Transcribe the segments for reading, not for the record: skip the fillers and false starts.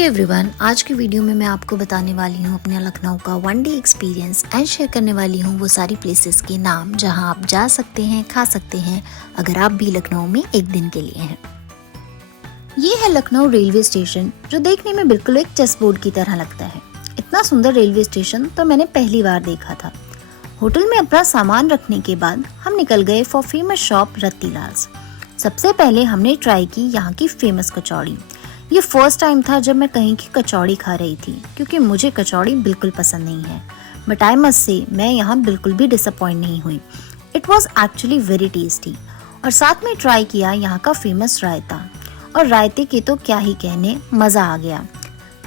Hey everyone, आज की video में मैं आपको बताने वाली हूँ अपने लखनऊ का one day experience and share करने वाली हूँ वो सारी प्लेसेस के नाम जहाँ आप जा सकते हैं, खा सकते हैं अगर आप भी लखनऊ में एक दिन के लिए हैं। ये है लखनऊ रेलवे स्टेशन, जो देखने में बिल्कुल एक चेस बोर्ड की तरह लगता है। इतना सुंदर रेलवे स्टेशन तो मैंने पहली बार देखा था। होटल में अपना सामान रखने के बाद हम निकल गए फॉर फेमस शॉप रत्तीलाल्स। सबसे पहले हमने ट्राई की यहाँ की फेमस कचौड़ी। ये फर्स्ट टाइम था जब मैं कहीं की कचौड़ी खा रही थी, क्योंकि मुझे कचौड़ी बिल्कुल पसंद नहीं है। बट आई मस्ट से मैं यहाँ बिल्कुल भी डिसअपॉइंट नहीं हुई। It was actually very tasty. और साथ में ट्राई किया यहाँ का फेमस रायता, और रायते के तो क्या ही कहने, मज़ा आ गया।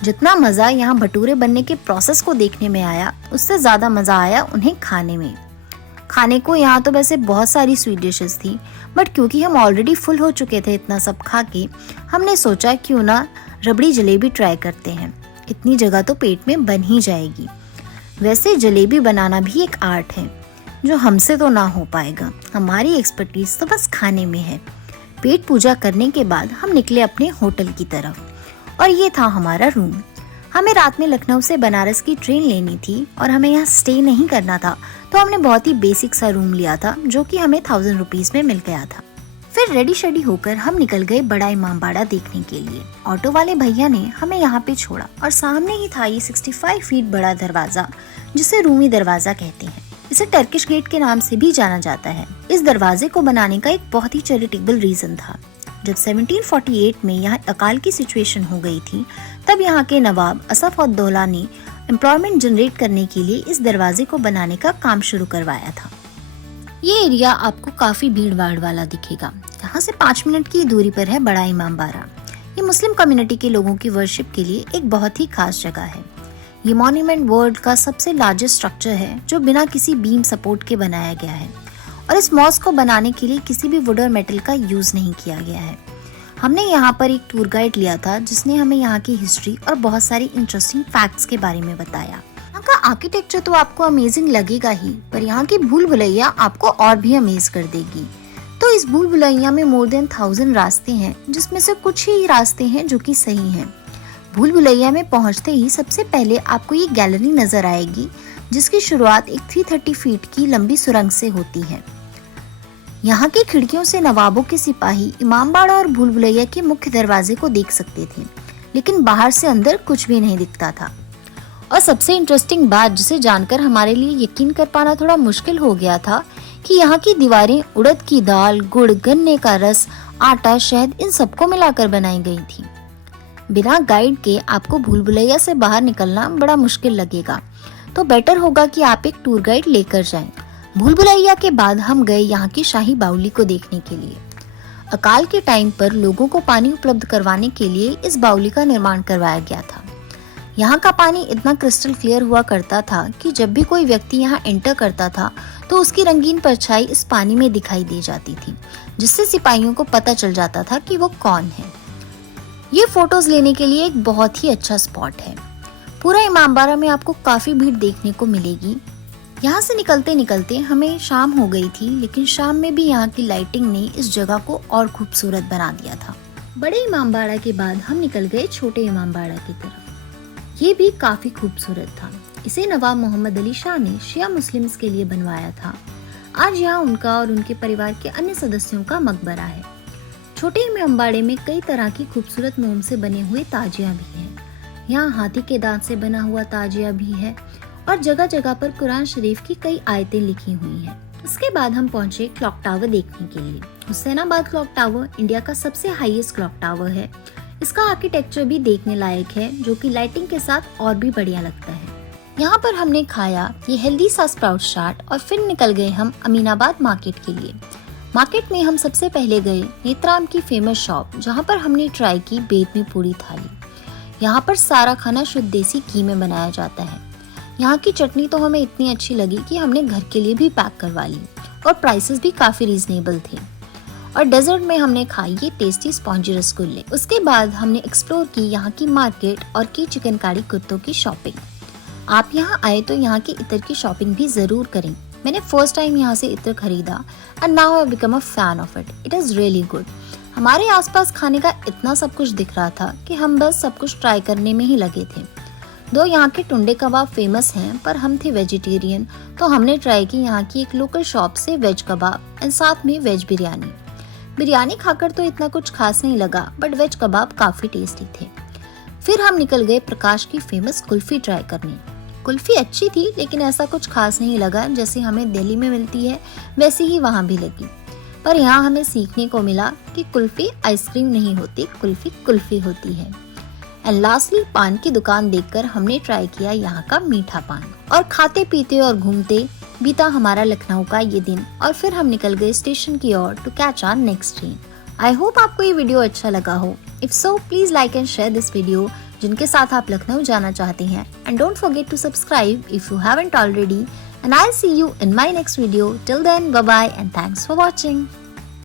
जितना मज़ा यहाँ भटूरे बनने के प्रोसेस को देखने में आया, उससे ज़्यादा मज़ा आया उन्हें खाने में। खाने को यहाँ तो वैसे बहुत सारी स्वीट डिशेस थी, बट क्योंकि हम ऑलरेडी फुल हो चुके थे इतना सब खा के, हमने सोचा क्यों ना रबड़ी जलेबी ट्राई करते हैं। इतनी जगह तो पेट में बन ही जाएगी। वैसे जलेबी बनाना भी एक आर्ट है, जो हमसे तो ना हो पाएगा। हमारी एक्सपर्टीज तो बस खाने में है। पेट पूजा करने के बाद हम निकले अपने होटल की तरफ, और ये था हमारा रूम। हमें रात में लखनऊ से बनारस की ट्रेन लेनी थी और हमें यहाँ स्टे नहीं करना था, तो हमने बहुत ही बेसिक सा रूम लिया था, जो कि हमें 1000 रुपीज में मिल गया था। फिर रेडी शेडी होकर हम निकल गए बड़ा इमामबाड़ा देखने के लिए। ऑटो वाले भैया ने हमें यहाँ पे छोड़ा, और सामने ही था ये 65 फीट बड़ा दरवाजा, जिसे रूमी दरवाजा कहते हैं। इसे टर्किश गेट के नाम से भी जाना जाता है। इस दरवाजे को बनाने का एक बहुत ही चैरिटेबल रीजन था। जब 1748 में यहाँ अकाल की सिचुएशन हो गई थी, तब यहाँ के नवाब असफ-उद-दौला ने एम्प्लॉयमेंट जनरेट करने के लिए इस दरवाजे को बनाने का काम शुरू करवाया था। ये एरिया आपको काफी भीड़ भाड़ वाला दिखेगा। यहाँ से 5 मिनट की दूरी पर है बड़ा इमामबाड़ा। ये मुस्लिम कम्युनिटी के लोगों की वर्शिप के लिए एक बहुत ही खास जगह है। ये मॉन्यूमेंट वर्ल्ड का सबसे लार्जेस्ट स्ट्रक्चर है, जो बिना किसी बीम सपोर्ट के बनाया गया है, और इस मॉस्क को बनाने के लिए किसी भी वुड और मेटल का यूज नहीं किया गया है। हमने यहाँ पर एक टूर गाइड लिया था, जिसने हमें यहाँ की हिस्ट्री और बहुत सारी इंटरेस्टिंग फैक्ट्स के बारे में बताया। यहाँ का आर्किटेक्चर तो आपको अमेजिंग लगेगा ही, पर यहाँ की भूल भुलैया आपको और भी अमेज कर देगी। तो इस भूल भुलैया में मोर देन 1000 रास्ते हैं, जिसमें से कुछ ही रास्ते हैं जो कि सही हैं। भूल भुलैया में पहुँचते ही सबसे पहले आपको ये गैलरी नजर आएगी, जिसकी शुरुआत एक 330 फीट की लंबी सुरंग से होती है। यहाँ की खिड़कियों से नवाबों के सिपाही इमामबाड़ा और भूल भुलैया के मुख्य दरवाजे को देख सकते थे, लेकिन बाहर से अंदर कुछ भी नहीं दिखता था। और सबसे इंटरेस्टिंग बात, जिसे जानकर हमारे लिए यकीन कर पाना थोड़ा मुश्किल हो गया था, कि यहाँ की दीवारें उड़द की दाल, गुड़, गन्ने का रस, आटा, शहद, इन सबको मिलाकर बनाई गई थी। बिना गाइड के आपको भूल भुलैया से बाहर निकलना बड़ा मुश्किल लगेगा, तो बेटर होगा कि आप एक टूर गाइड लेकर जाएं। भूल भुलैया के बाद हम गए यहाँ की शाही बावली को देखने के लिए। अकाल के टाइम पर लोगों को पानी उपलब्ध करवाने के लिए इस बावली का निर्माण करवाया गया था। यहाँ का पानी इतना क्रिस्टल क्लियर हुआ करता था कि जब भी कोई व्यक्ति यहाँ एंटर करता था, तो उसकी रंगीन परछाई इस पानी में दिखाई दे जाती थी, जिससे सिपाहियों को पता चल जाता था कि वो कौन है। ये फोटोज लेने के लिए एक बहुत ही अच्छा स्पॉट है। पूरा इमामबाड़ा में आपको काफी भीड़ देखने को मिलेगी। यहाँ से निकलते निकलते हमें शाम हो गई थी, लेकिन शाम में भी यहाँ की लाइटिंग ने इस जगह को और खूबसूरत बना दिया था। बड़े इमामबाड़ा के बाद हम निकल गए छोटे इमामबाड़ा की तरफ। ये भी काफी खूबसूरत था। इसे नवाब मोहम्मद अली शाह ने शिया मुस्लिम्स के लिए बनवाया था। आज यहाँ उनका और उनके परिवार के अन्य सदस्यों का मकबरा है। छोटे इमामबाड़े में कई तरह की खूबसूरत मोम से बने हुए ताजिया भी हैं। यहाँ हाथी के दांत से बना हुआ ताजिया भी है, और जगह जगह पर कुरान शरीफ की कई आयतें लिखी हुई हैं। उसके बाद हम पहुंचे क्लॉक टावर देखने के लिए। हुसैनाबाद क्लॉक टावर इंडिया का सबसे हाईएस्ट क्लॉक टावर है। इसका आर्किटेक्चर भी देखने लायक है, जो कि लाइटिंग के साथ और भी बढ़िया लगता है। यहाँ पर हमने खाया ये हेल्दी सा स्प्राउट चाट, और फिर निकल गए हम अमीनाबाद मार्केट के लिए। मार्केट में हम सबसे पहले गए नेत्राम की फेमस शॉप, जहाँ पर हमने ट्राई की बेदमी पूरी थाली। यहाँ पर सारा खाना शुद्ध देसी घी में बनाया जाता है। यहाँ की चटनी तो हमें इतनी अच्छी लगी कि हमने घर के लिए भी पैक करवा ली, और प्राइसेस भी काफी रीजनेबल थे। और डेजर्ट में हमने खाई ये टेस्टी स्पॉन्जी रसगुल्ले। उसके बाद हमने एक्सप्लोर की यहाँ की मार्केट और की चिकनकारी कुर्तों की शॉपिंग। आप यहाँ आए तो यहाँ के इत्र की शॉपिंग भी जरूर करें। मैंने फर्स्ट टाइम यहाँ से इत्र खरीदा, and now I become a fan of it. It is really good. हमारे आसपास खाने का इतना सब कुछ दिख रहा था कि हम बस सब कुछ ट्राई करने में ही लगे थे। दो यहाँ के टुंडे कबाब फेमस हैं, पर हम थे वेजिटेरियन, तो हमने ट्राई की यहाँ की एक लोकल शॉप से वेज कबाब एंड साथ में वेज बिरयानी। बिरयानी खाकर तो इतना कुछ खास नहीं लगा, बट वेज कबाब काफी टेस्टी थे। फिर हम निकल गए प्रकाश की फेमस कुल्फी ट्राई करने। कुल्फी अच्छी थी, लेकिन ऐसा कुछ खास नहीं लगा। जैसे हमें दिल्ली में मिलती है वैसी ही वहाँ भी लगी। पर यहाँ हमें सीखने को मिला कि कुल्फी आइसक्रीम नहीं होती, कुल्फी कुल्फी होती है। एंड लास्टली पान की दुकान देखकर हमने ट्राई किया यहाँ का मीठा पान, और खाते पीते और घूमते बीता हमारा लखनऊ का ये दिन। और फिर हम निकल गए स्टेशन की ओर to catch our next train. I hope आपको ये वीडियो अच्छा लगा हो। If so please like and share this video जिनके साथ आप लखनऊ जाना चाहते हैं, and don't forget to subscribe if you haven't already. And I see you in my next video. Till then, bye bye and thanks for watching.